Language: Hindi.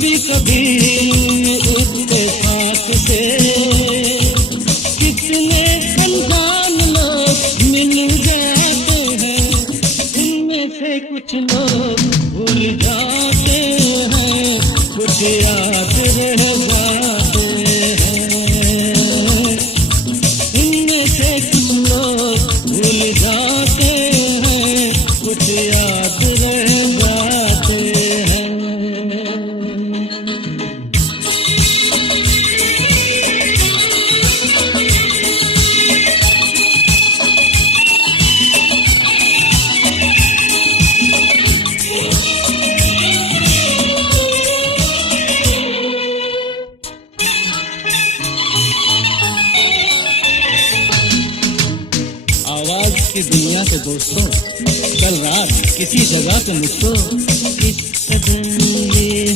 कभी कभी इत्तेफाक से कितने अनजान लोग मिल जाते हैं, उनमें से कुछ लोग भूल जाते हैं, कुछ याद रह जाते हैं। इनमें से कुछ लोग भूल जाते हैं, कुछ याद रह जाते हैं। आवाज की दुनिया से दोस्तों, कल रात किसी जगह पे मुझको